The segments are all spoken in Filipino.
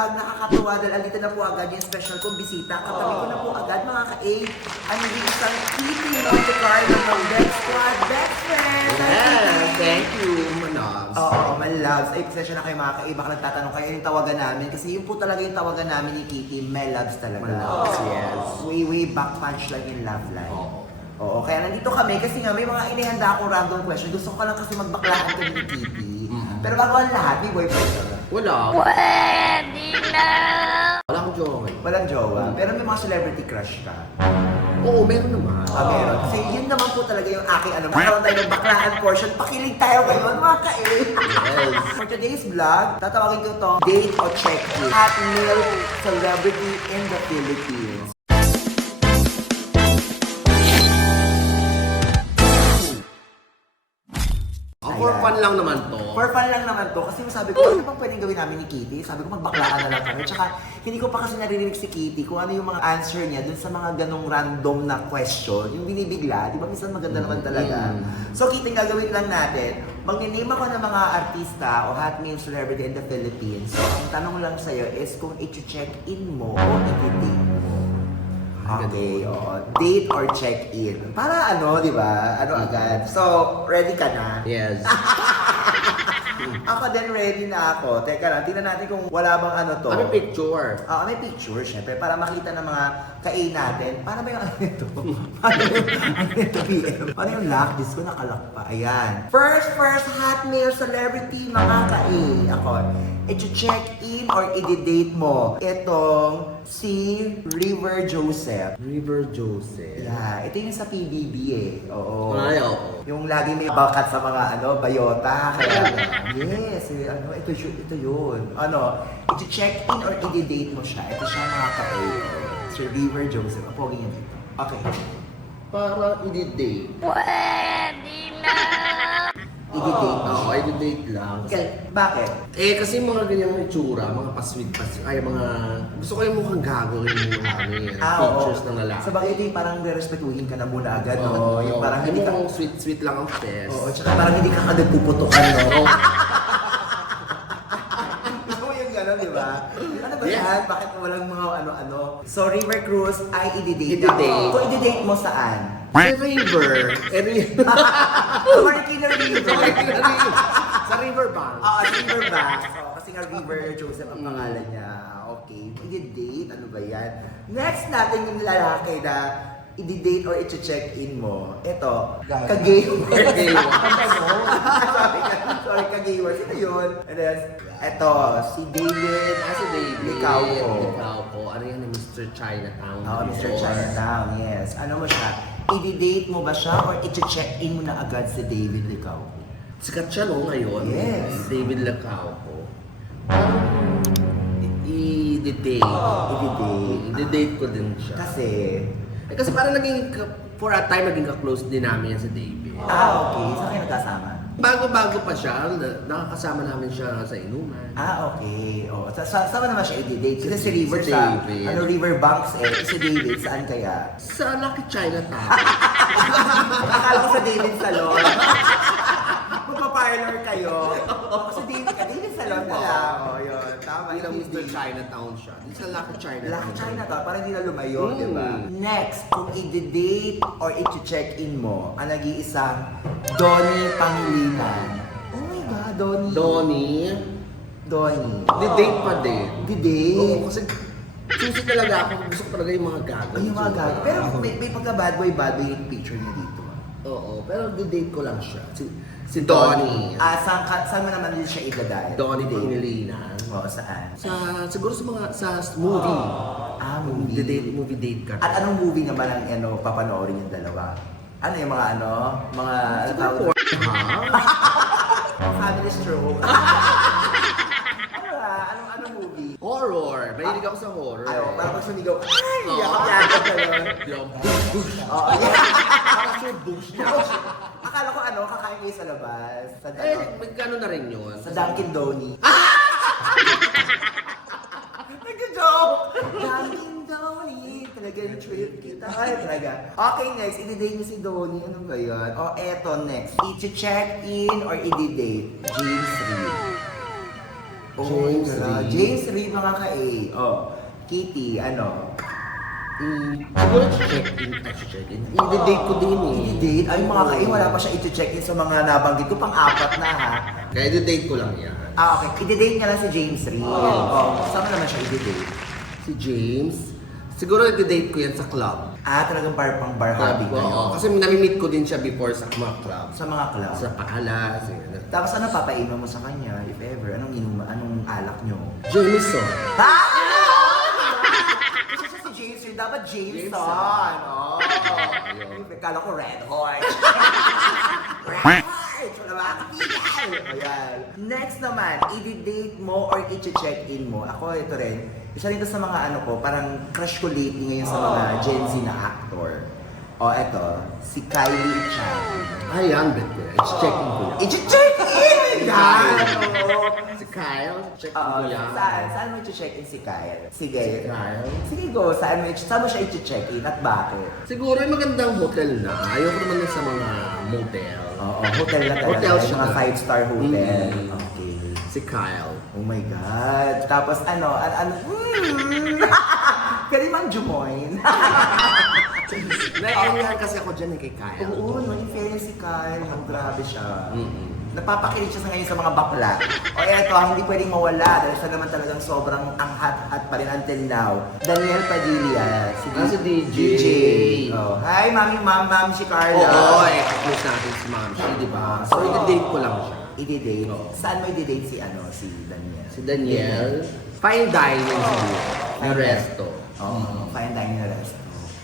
vlog, nakakatuwa dahil andito na po agad yung special kong bisita. Katabi ko na po agad mga ka-A. Ang isang Kitty Monte Carlo ng Best Squad Best Friend. Yes, thank you, Manogs. Oo, my loves. Ay, pasensya na kayo mga ka-A. Baka nagtatanong kayo yung tawagan namin. Kasi yun po talaga yung tawagan namin ni Kitty. My loves talaga. My loves, yes. Way back punch lang yung love life. Oo. Oo, kaya nandito kami kasi nga may mga inihanda akong random question. Gusto ko lang kasi magbaklaan kami ni Kitty. Pero bago ang lahat, may boyfriend ka ba? Wala. Pwede na! Wala akong jowa. Walang jowa. Pero may mga celebrity crush ka. Oo, meron naman. Meron. Kasi yun naman po talaga yung aking ano. Magkaroon tayo ng baklaan portion. Pakilig tayo ngayon, mga ka-A. Yes. For today's vlog, tatawagin ko to Date or Check-In at male celebrity in the Philippines. For fun lang naman to. For fun lang naman to. Kasi sabi ko, ano bang pwedeng gawin namin ni Kitty? Sabi ko, magbaklaan na lang kami. Tsaka, hindi ko pa kasi naririnig si Kitty kung ano yung mga answer niya dun sa mga ganong random na question. Yung binibigla. Di ba? Minsan maganda naman talaga. So, Kitty, gagawin lang natin. Mag-name ako ng mga artista o hot male celebrity in the Philippines. So, ang tanong lang sa'yo is kung i-check-in mo o i-date mo. Okay, oo. Date or check-in. Para ano, di ba? Ano agad. So, ready ka na? Yes. Ako din ready na ako. Teka lang, tingnan natin kung wala bang ano to. Ano picture? May picture, syempre, para makita ng mga ka-A natin. Paano ba yung ano nito? Paano yung PM? Paano yung lock? Diyos ko, nakalock pa. Ayan. First hot male celebrity, mga ka-A. Ako, i-check-in or i-date mo itong si River Joseph. River Joseph. Yeah, ito yung sa PBB eh. Oo. Ay, oo. Yung lagi may bakat sa mga bayota. Kaya, yes, ano, ito yun. Ano, i-check-in or i-date mo siya. Ito siya mga ka-A. Sir River Joseph. Ang pogi niya dito. Okay. Para i-date. Pwede na! I-date mo Oo, siya. i-date lang. Bakit? Kasi mga ganyang itsura, mga pasweet, ay mga... Gusto ko yung mukhang gago yung mga ano yan, features ng lalaki. Sa bagay, ito yung parang respetuhin ka na muna agad. Oo, No? Yung parang hindi ka... mukhang sweet lang ang test. Oo, tsaka parang hindi ka nagpuputukan, no? Gusto mo yung gano'n, di ba? Ano ba Yes. yan? Bakit walang mga ano-ano? So, River Cruz ay i-date. I-date. So, i-date mo saan? Si River. Sa Marikina River. Sa Riverbank. Oo, sa River Bank. So, kasi nga River Joseph ang pangalan niya. Okay. I-date? Ano ba yan? Next natin yung lalaki na i-date or i-check-in mo. Ito, kagamer. Sorry, kagamer. Sino yun? And then, ito, si David. Si David. Licauco. Licauco. Ano yan, Mr. Chinatown. Oo, Mr. Chinatown, yes. Ano mo siya? I-date mo ba siya or i-check-in mo na agad si David Licauco? Sikat siya no ngayon. Yes. David Licauco. I-date. I-date ko din siya. Kasi parang for a time naging ka-close din namin yan si David. Okay. Saan kayo nagkasama? Bago-bago pa siya, nakakasama namin siya sa inuman. Okay. Oh, saan naman siya i-date? Kasi si River Si sa David. River Banks Si David, saan kaya? Sa Lucky Chinatown. Akala ko sa David Salon. Magpa-parlor kayo. Kasi David Salon na lang. Yun. Tama. Hindi lang yung Mr. Chinatown siya. Di sa Lucky Chinatown. Lucky China to, parang hindi na lumayo, di ba? Next, kung i-date or i-check-in mo, ang nag-iisang Donnie Pangilinan. Oh my God, Donnie. Donnie. Donnie. Di-date pa din. Di-date? Oo, kasi susi talaga ako. Gusto ko talaga yung mga gago. Ay, yung mga gago. Pero may pagka-bad boy yung picture niya dito. Oo, pero di-date ko lang siya. Si Donnie. Saan mo naman din siya i-date? Donnie Pangilinan. Oo, saan? Siguro sa movie. Movie. Movie date ka. At anong movie naman ang papanoorin yung dalawa? Ano yung mga mga Siguro family stroke. Anong movie? horror. Mahilig ako sa horror. Parang pag sumigaw, ay! Oo. Yakap-yakap ka yun. Yung bush. Oo, Parang sure bush niya. Akala ko kakain kayo sa labas. Sa, Magkano na rin yun? sa Dunkin' Donnie. Nag-joke! Dunkin' Donnie, talagang trip kita. Ay, talaga. Okay, next, i-date niyo si Donnie. Ano ba yan? Eto, next. I-check-in or i-date? James Reid. James Reid. James Reid, mga ka-A. Oh. Kitty, ano? Siguro check-in. I-date ko din eh. I-date? Ay, mga ka-A, wala pa siya i-check-in sa mga nabanggit ko. Pang-apat na, ha? Kaya i-date ko lang yan. Ah, okay. I-date niya lang si James Reid. Oh. Saan mo naman siya i-date? Si James, siguro i-date ko yan sa club. Ah, talagang pang bar hopping kayo. Oo, kasi nami-meet ko din siya before sa mga club. Sa mga club. Sa Pakalas. Tapos ano papainom mo sa kanya, if ever? Anong alak nyo? Jameson. Ha? Kasi siya si James Reid, dapat Jameson. Jameson. Oh. Ayun. Kala ko Red Horse. Red Horse! Wala ba? Ayan. Next naman, i-date mo or i-check-in mo. Ako, ito rin. Isa rin ito sa mga ano ko, parang crush ko lately ngayon sa mga Gen Z na actor. O, eto, si Kylie Chan. Ay, yan, bet ko. I-check-in ko yan. I-check-in! Yan! Si Kyle, check-in Oo, ko yan. saan mo i-check-in si Kyle? Sige. Kyle? Sige, go. Saan mo siya i-check-in at bakit? Siguro yung magandang hotel na. Ayoko naman na sa mga motel. Oo, hotel na talaga. Hotel Yung siya mga na. 5-star hotel. Mm. Okay. Si Kyle. Oh my God. Tapos ano, Pwede mang jumoin. Naiingahan kasi ako dyan kay Kyle. Oo, no, in fairness si Kyle, no, grabe siya. Mm-mm. Napapakilig siya sa ngayon sa mga bakla. O eto, hindi pwedeng mawala dahil siya naman talagang sobrang ang hot-hot pa rin until now. Daniel Padilla. Si DJ. Oh. Hi, mami, si Carla. Oo, close natin si Ma'am Shi, di ba? So, i-date ko lang siya. I-date? Oo. Saan mo i-date si Daniel? Si Daniel, fine dining siguro. Na resto. Oo, fine dining na resto.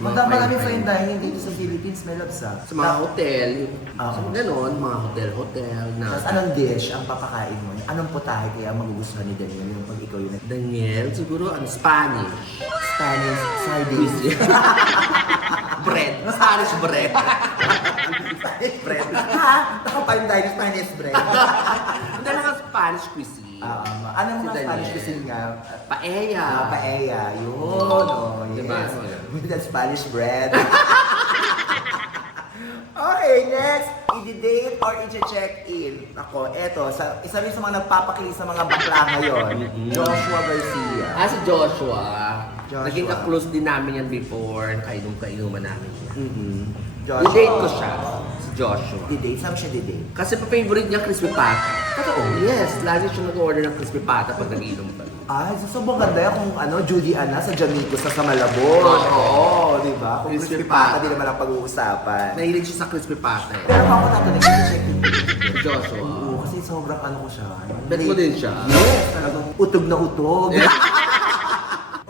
Mga Marami fine fine dining dito sa Philippines, may labs ah. Sa mga hotel, Oo. so, ganon, mga hotel na. Tapos anong dish ang papakain mo? Anong putahe kaya magugustuhan ni Daniel yung pag ikaw yung Daniel, siguro ano, Spanish. Spanish sardines? Bread. Spanish bread. Spanish bread. Ha? Naka-fine dining Spanish bread. Hindi mga Spanish cuisine. Anong Si mga Daniel. Spanish cuisine nga? Paella. Paella. Yun. Oh, Diba? yes. With that Spanish bread. Okay, next. I-date or i-check-in. Ako, eto, isa rin sa mga nagpapakilig sa mga bakla ngayon, Joshua Garcia. Si Joshua. Joshua. Naging ka-close din namin yan before. Kainom-kainuman namin yan. Joshua. I-date ko siya. Si Joshua. Di-date? Saan siya di-date? Kasi pa-favorite niya crispy pata. Totoo? Yes, lagi siya nag-order ng crispy pata pag nag-inom pa. Ay, sobrang ganda yan kung Judy Ana sa Jamicos sa Malabon. Oo, di ba? Kung crispy Crispy pata, pata. di naman ang pag-uusapan. Nahilig siya sa crispy pata eh. Pero ako tatanong, i-check-in. Joshua. Oo, kasi sobrang ko siya. Bet mo din siya? Yes, talagang utog na utog.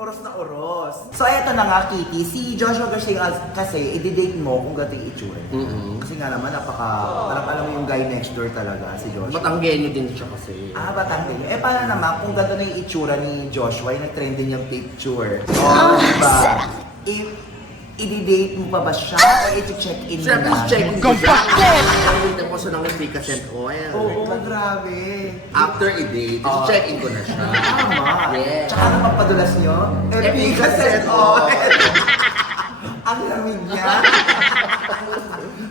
Oros na oros. So, eto na nga, Kitty. Si Joshua Garcia kasi, i-date mo kung gato yung itsura niya. Kasi nga naman, parang alam mo yung guy next door talaga, si Joshua. Batanggenyo din siya kasi. Batanggay. Paano naman kung gato na yung itsura ni Joshua, yung nag-trending yung picture? Diba? I-date mo pa ba siya o i-check-in mo Siyempre, na? check-in ko siya. Ang ko siya ng Efficacent Oil. Oo, grabe. After i-date, check-in ko na siya. Tama. Yes. Tsaka ano papadulas nyo? Efficacent Oil. Ang lamig niya.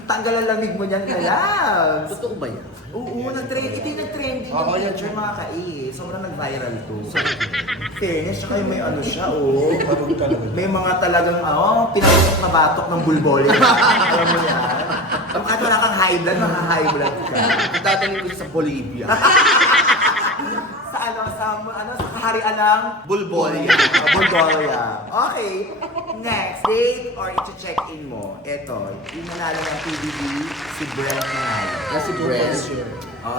Tanggal ang lamig mo niyan, kalabs. Totoo ba yan? Oo, nag-trend. Ito yung nag-trending Oo, yung yan. picture, mga kai. Sobrang nag-viral to. Fairness, tsaka yung may ano siya, may mga talagang, pinaputok na batok ng bulbol. Alam mo yan? Kahit wala kang high blood, mga high blood ka. Tatanungin ko siya sa Bolivia. sa kaharian ng Bulbolia. Bulbolia. Okay. Next, date or i-check-in mo. Ito, yung nanalo ng PBB, si Brent nanalo. Si Brent.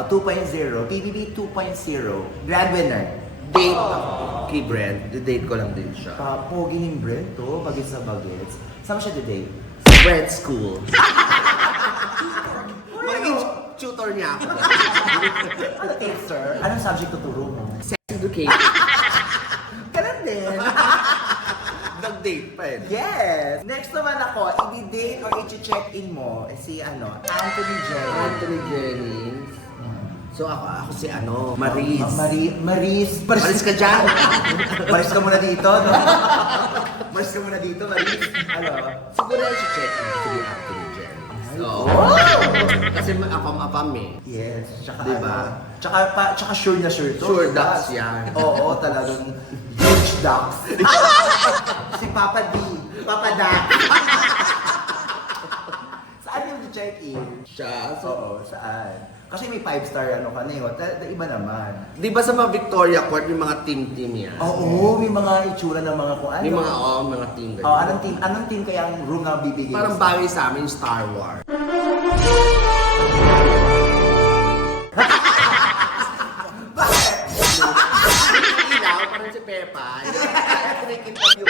2.0. PBB 2.0. Grand winner. Date ako kay Brent. Date ko lang din siya. Pogi ni Brent to, bagets na bagets. Saan mo siya date? Brent School. Magiging tutor niya ako. Teacher. Anong subject tuturo mo? Sex education. Ganun din. Nag-date pa eh. Yes! Next naman ako, i-date or i-check-in mo si Anthony Jennings. Anthony Jennings. So ako si Maris. Maris. Maris ka dyan. Maris ka muna dito, no? Maris ka muna dito, Maris. Siguro yung check in si Anthony Jennings. So, kasi apam-apam eh. Yes, tsaka Diba? Tsaka sure na sure to. Sure diba? ducks yan. Oo, talagang huge ducks. Si Papa D. Papa Duck. Saan yung check-in? Siya. Oo, saan? Kasi may 5-star ano ka na yun. Iba naman. Di ba sa mga Victoria Court, may mga team-team yan? Oo, may mga itsura ng mga kung ano. May mga team. Oh, anong team kaya ang room na bibigay? Parang bagay sa amin, Star Wars. Bakit? Ilaw, parang si Peppa. Kinikintap yung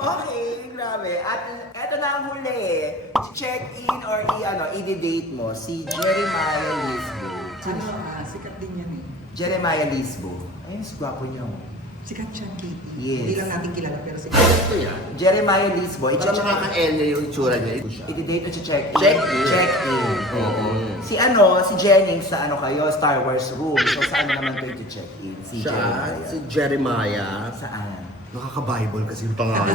Okay, grabe. At eto na ang huli. Check-in or i-date mo si Jeremiah Lisbo. Sikat din yan eh. Jeremiah Lisbo. Ayun, si gwapo niya. Sikat siya, Katie. Yes. Hindi lang natin kilala pero sikat. Ito yan. Jeremiah Lisbo. Parang nakaka-Enya yung itsura niya. I-date o check-in? Check-in. Check-in. Oo. Si Jennings sa kayo, Star Wars room. So saan mo naman kayo check-in? Si Siya, Jeremiah. si Jeremiah. Saan? Nakaka-Bible kasi yung pangalan.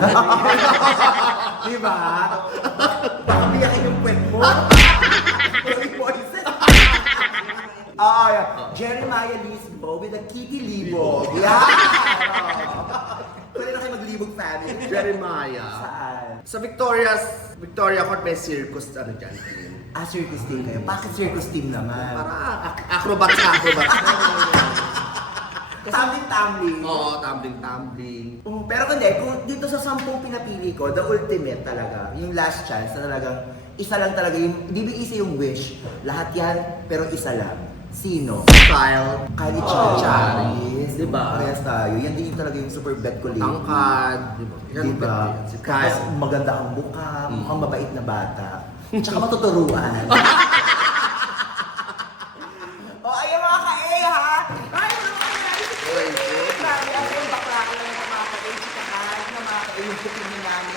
Di ba? Baka biyakin yung kwet mo. Very poison. Jeremiah Lisbo with a Kitty Libog. Yeah! Pwede na kayo maglibog family. Jeremiah. Saan? Sa Victoria Court may circus, ano dyan? Circus team kayo. Bakit circus team naman? Para acrobat. Tumbling-tumbling. Oo, tumbling. Pero kung dito sa 10 pinapili ko, the ultimate talaga, yung last chance na talagang isa lang talaga yung, di ba isa yung wish? Lahat yan, pero isa lang. Sino? Style. Kylie Oh, Charis. diba? Parehas tayo. Yan din yung talaga yung super bet ko lately. Tangkad. Diba? Yan, Diba? Si Tapos Kyle. maganda ang mukha, mukhang mabait na bata. Tsaka matuturuan. Ayun mga ka-A ha! Ay, grabe, yung bakla ka lang ng mga ka-A, chikahan, ng mga ka-A, yung opinion namin.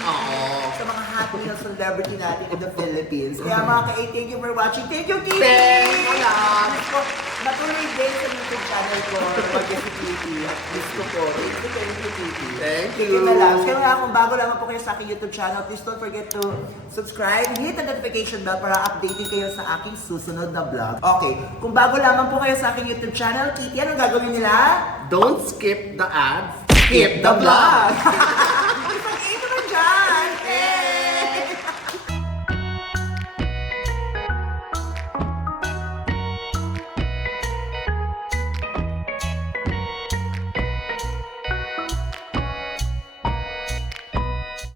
Oo. Sa mga hot na celebrity natin in the Philippines. Kaya mga ka-A, thank you for watching. Thank you, Kitty! Thanks! Wala! Natuloy din sa YouTube channel ko, mag-guest si Kitty. At gusto ko, thank you, Kitty. Thank Sige you. na lang. Kaya nga, kung bago lamang po kayo sa aking YouTube channel, please don't forget to subscribe, hit the notification bell para updated kayo sa aking susunod na vlog. Okay, kung bago lamang po kayo sa aking YouTube channel, Kitty, anong gagawin nila? Don't skip the ads. Skip the vlog!